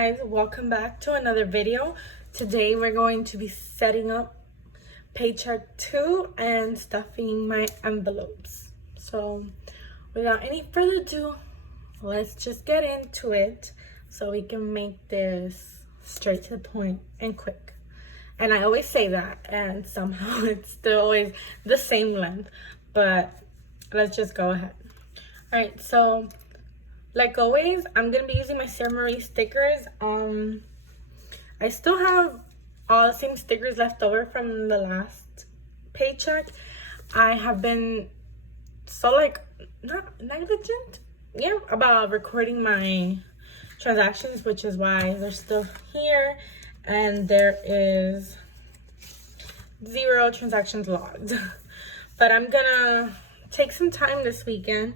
guys, welcome back to another video. Today we're going to be setting up Paycheck 2 and stuffing my envelopes. So without any further ado, let's just get into it so we can make this straight to the point and quick. And I always say that, and somehow it's still always the same length, but let's just go ahead. All right, so like always, I'm gonna be using my Sarah Marie stickers. I still have all the same stickers left over from the last paycheck. I have been so not negligent, about recording my transactions, which is why they're still here, and there is 0 transactions logged. But I'm gonna take some time this weekend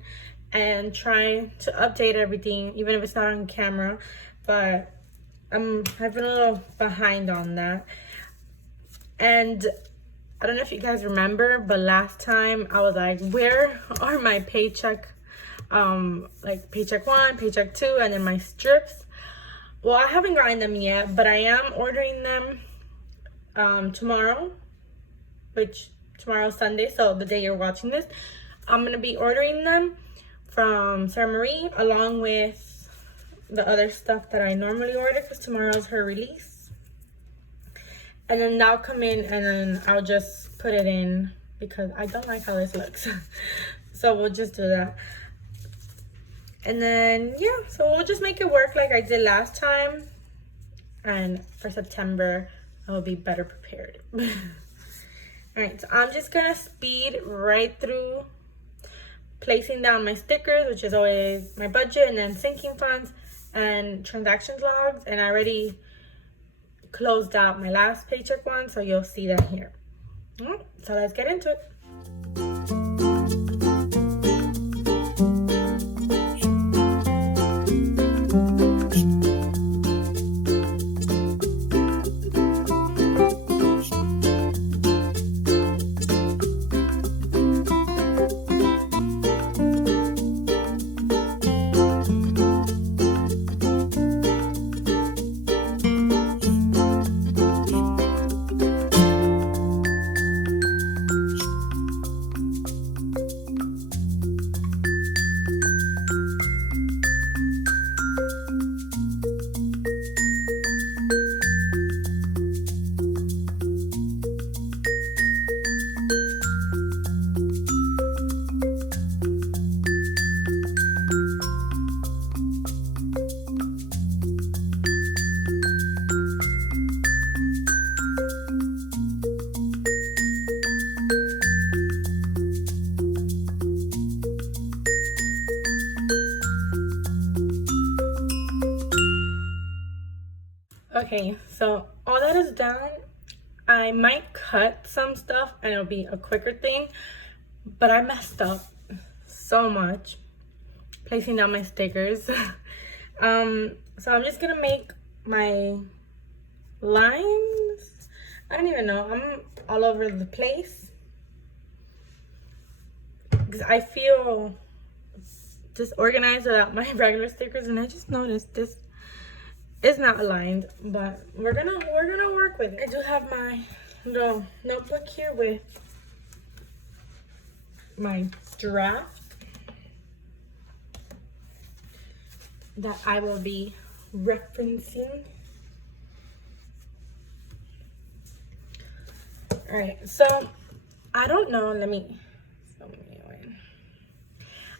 and try to update everything, even if it's not on camera. But I've been a little behind on that. And I don't know if you guys remember, but last time I was like, where are my paycheck, like paycheck 1, paycheck 2, and then my strips? Well, I haven't gotten them yet, but I am ordering them tomorrow, which tomorrow's Sunday, so the day you're watching this. I'm gonna be ordering them from Sarah Marie along with the other stuff that I normally order, because tomorrow's her release. And then that'll come in, and then I'll just put it in because I don't like how this looks. So we'll just do that. And then so we'll just make it work like I did last time, and for September I will be better prepared. All right, so I'm just gonna speed right through placing down my stickers, which is always my budget, and then sinking funds and transactions logs. And I already closed out my last paycheck one, so you'll see that here. So let's get into it. Okay, so all that is done. I might cut some stuff and it'll be a quicker thing, but I messed up so much placing down my stickers. So I'm just gonna make my lines. I don't even know, I'm all over the place because I feel disorganized without my regular stickers, and I just noticed this is not aligned, but we're gonna work with it. I do have my little notebook here with my draft that I will be referencing. All right, so I don't know,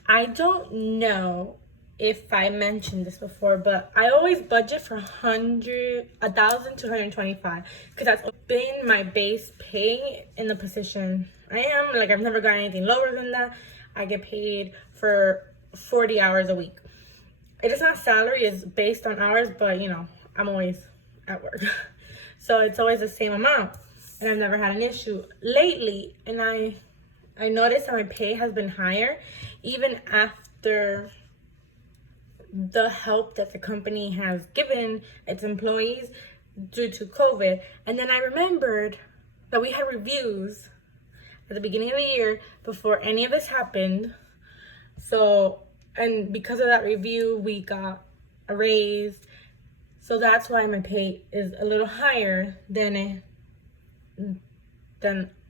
I don't know if I mentioned this before, but I always budget for 1,000 to 125, because that's been my base pay in the position I am. Like, I've never gotten anything lower than that. I get paid for 40 hours a week. It is not salary, it's based on hours, but you know, I'm always at work. So it's always the same amount, and I've never had an issue lately. And I noticed that my pay has been higher even after the help that the company has given its employees due to COVID. And then I remembered that we had reviews at the beginning of the year before any of this happened. So, and because of that review, we got a raise. So that's why my pay is a little higher than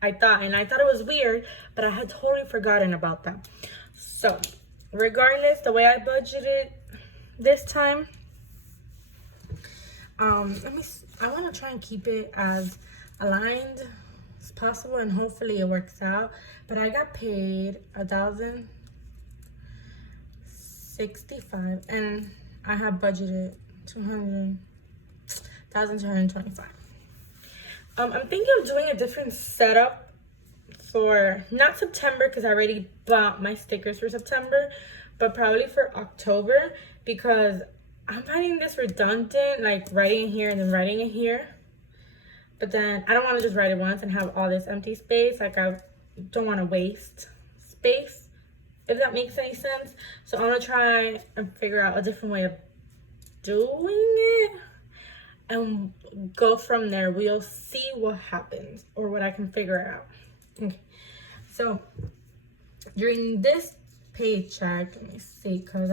I thought. And I thought it was weird, but I had totally forgotten about that. So regardless, the way I budgeted this time, I want to try and keep it as aligned as possible, and hopefully it works out. But I got paid $1,065, and I have budgeted $225. I'm thinking of doing a different setup for not September, because I already bought my stickers for September, but probably for October, because I'm finding this redundant, like writing it here and then writing it here. But then I don't want to just write it once and have all this empty space. Like, I don't want to waste space, if that makes any sense. So I'm gonna try and figure out a different way of doing it and go from there. We'll see what happens, or what I can figure out. Okay, so during this paycheck, let me see, because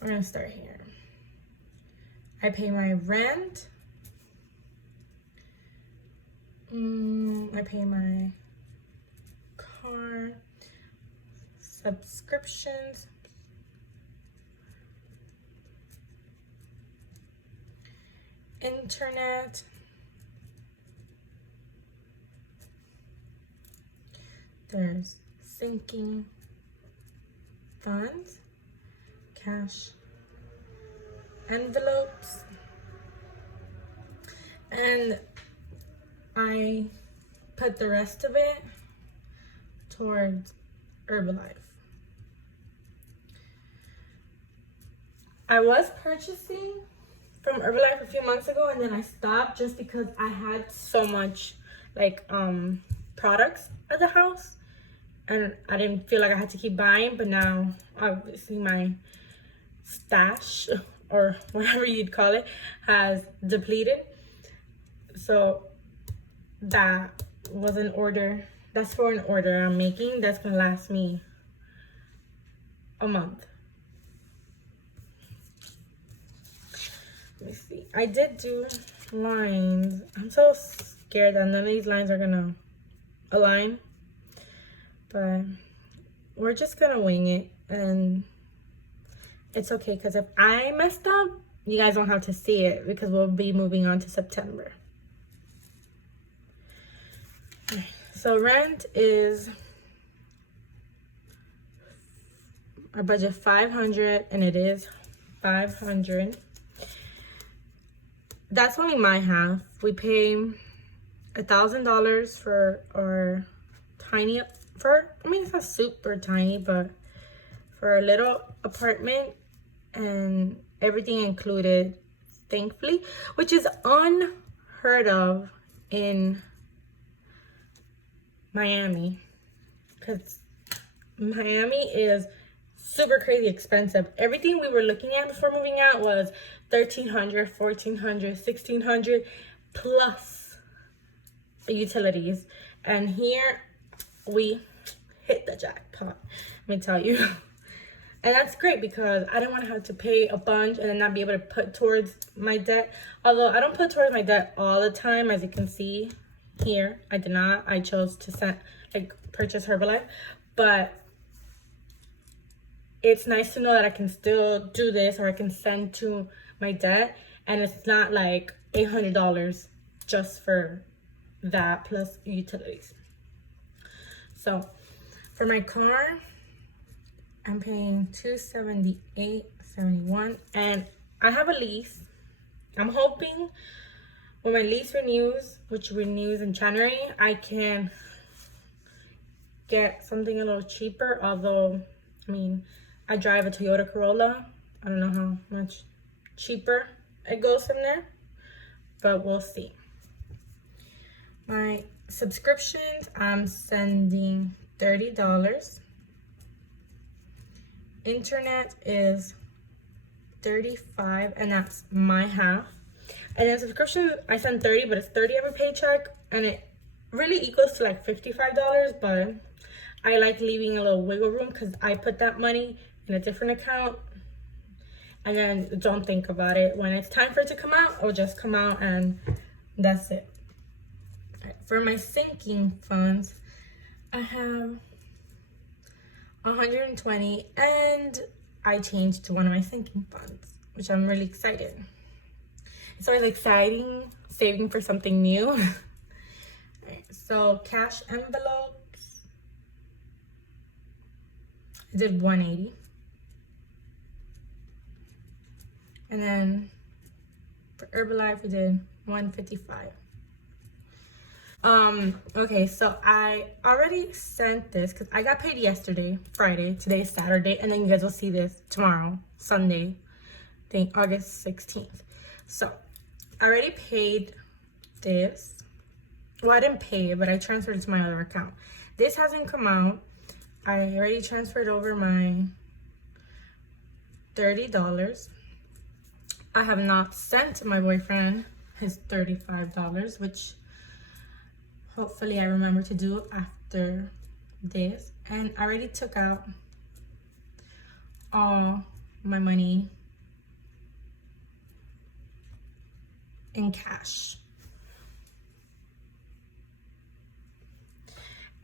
we're gonna start here. I pay my rent. I pay my car, subscriptions, internet, there's sinking funds, cash envelopes, and I put the rest of it towards Herbalife. I was purchasing from Herbalife a few months ago, and then I stopped just because I had so much products at the house, and I didn't feel like I had to keep buying. But now obviously my stash, or whatever you'd call it, has depleted. So that was an order. That's for an order I'm making that's gonna last me a month. Let me see. I did do lines. I'm so scared that none of these lines are gonna align, but we're just gonna wing it, and it's okay, because if I messed up, you guys don't have to see it, because we'll be moving on to September. So rent is, I budget $500, and it is $500. That's only my half. We pay $1,000 for our tiny, it's not super tiny, but for a little apartment, and everything included, thankfully, which is unheard of in Miami, because Miami is super crazy expensive. Everything we were looking at before moving out was $1,300, $1,400, $1,600 plus the utilities, and here we hit the jackpot, let me tell you. And that's great, because I don't want to have to pay a bunch and then not be able to put towards my debt. Although I don't put towards my debt all the time, as you can see here. I did not. I chose to purchase Herbalife, but it's nice to know that I can still do this, or I can send to my debt, and it's not like $800 just for that plus utilities. So for my car, I'm paying $278.71, and I have a lease. I'm hoping when my lease renews, which renews in January, I can get something a little cheaper. Although, I drive a Toyota Corolla. I don't know how much cheaper it goes from there, but we'll see. My subscriptions, I'm sending $30. Internet is $35, and that's my half. And then subscription, I send $30, but it's $30 every paycheck, and it really equals to like $55. But I like leaving a little wiggle room, because I put that money in a different account, and then don't think about it. When it's time for it to come out, it'll just come out, and that's it. Right, for my sinking funds, I have 120, and I changed to one of my sinking funds, which I'm really excited. It's always exciting saving for something new. Right, so cash envelopes, I did 180. And then for Herbalife, we did 155. Okay, so I already sent this because I got paid yesterday, Friday. Today's Saturday, and then you guys will see this tomorrow, Sunday, I think August 16th. So I already paid this. Well, I didn't pay it, but I transferred it to my other account. This hasn't come out. I already transferred over my $30. I have not sent my boyfriend his $35, which hopefully I remember to do after this. And I already took out all my money in cash.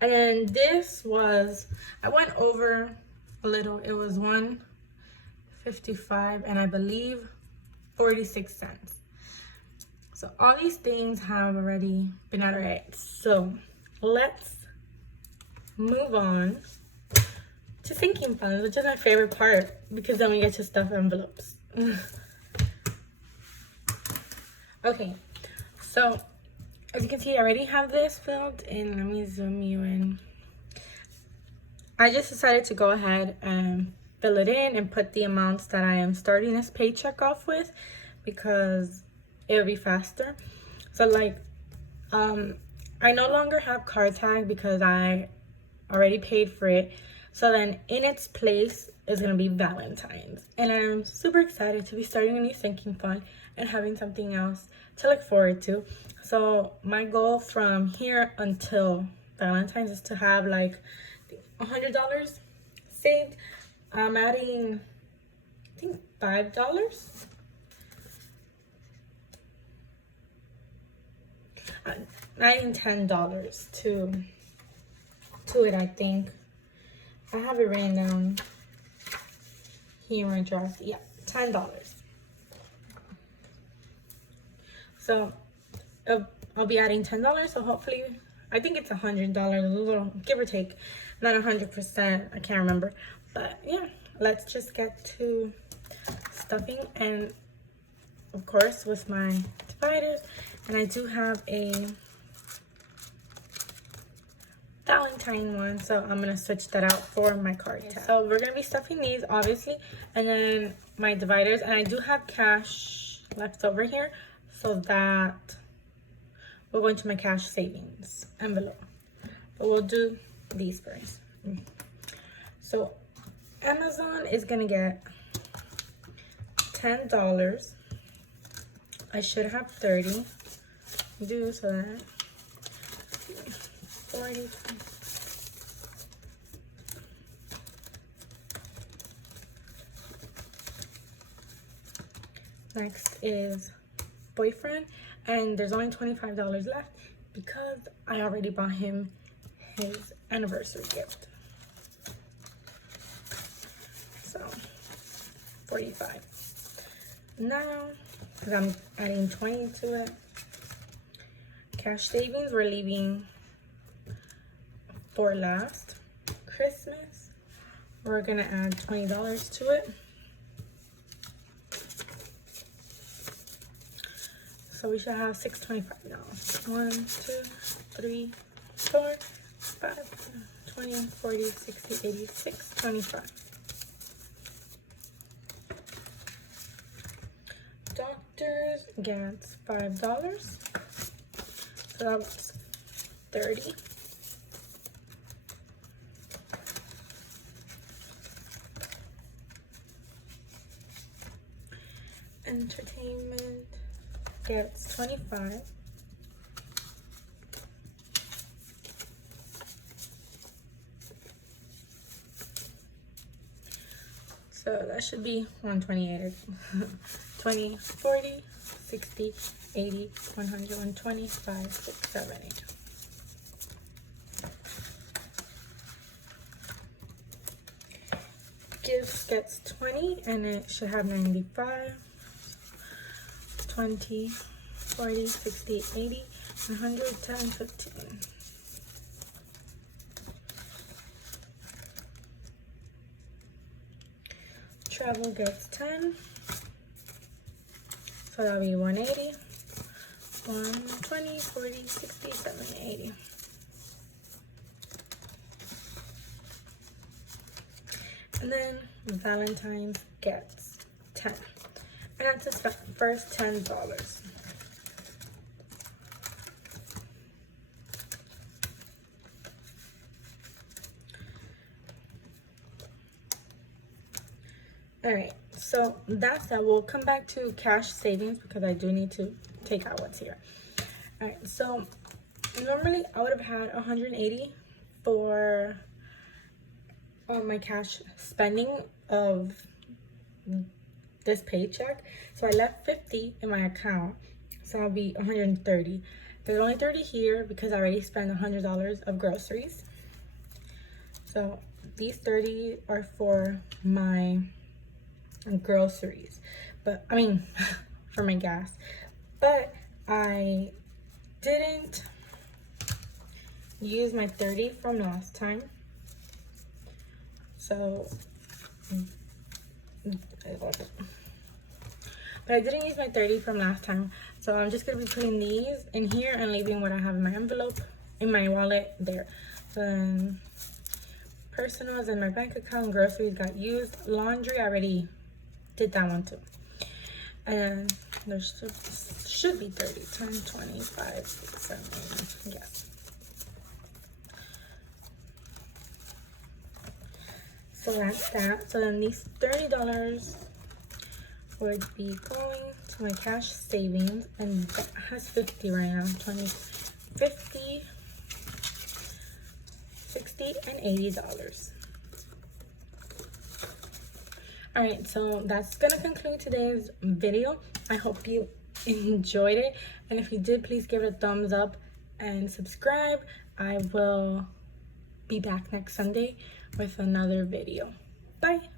And then this was, I went over a little. It was $155, and I believe 46 cents. So all these things have already been out of it. So let's move on to sinking funds, which is my favorite part because then we get to stuff envelopes. Okay, so as you can see, I already have this filled in. Let me zoom you in. I just decided to go ahead and fill it in and put the amounts that I am starting this paycheck off with because it'll be faster. So like, I no longer have card tag because I already paid for it. So then in its place is gonna be Valentine's. And I'm super excited to be starting a new sinking fund and having something else to look forward to. So my goal from here until Valentine's is to have like $100 saved. I'm adding, I think $5. I'm adding $10 to it, I think. I have it written down here in my draft. Yeah, $10. So I'll be adding $10. So hopefully, I think it's $100, a little give or take, not 100%. I can't remember, but yeah, let's just get to stuffing. And of course, with my dividers, and I do have a Valentine one, so I'm gonna switch that out for my card tab. So we're gonna be stuffing these, obviously, and then my dividers, and I do have cash left over here, so that will go into my cash savings envelope. But we'll do these first. So Amazon is gonna get $10. I should have 30. Do so that 40. Next is boyfriend, and there's only $25 left because I already bought him his anniversary gift. So 45. Now, because I'm adding 20 to it, cash savings, we're leaving for last. Christmas, we're gonna add $20 to it. So we should have $625 now. 1, 2, 3, 4, 5, 20, 40, 60, 80, 625. Doctors gets $5. So that's 30. Entertainment gets 25. So that should be 128. 20, 40, 60, 80, 100, 120, 5, 6, 7, 8. Gifts gets 20 and it should have 95. 20, 40, 60, 80, 100, 10, 15. Travel gets 10. So that'll be 180. 120, 40, 60, 70, 80. And then Valentine's gets 10. And that's the first $10. Alright, so that's that. We'll come back to cash savings because I do need to take out what's here. Alright, so normally I would have had 180 for my cash spending of this paycheck. So I left 50 in my account, so I'll be 130. There's only 30 here because I already spent $100 of groceries. So these 30 are for my groceries, but I mean for my gas. But I didn't use my 30 from last time, so but I didn't use my 30 from last time, so I'm just gonna be putting these in here and leaving what I have in my envelope, in my wallet there. So then personals in my bank account, groceries got used, laundry I already did that one too. And there should be 30, 10, 25, 6, 7, 8, yes. So that's that. So then these $30 would be going to my cash savings, and that has 50 right now. 20, 50, 60, and $80. Alright, so that's gonna conclude today's video. I hope you enjoyed it, and if you did, please give it a thumbs up and subscribe. I will be back next Sunday with another video. Bye.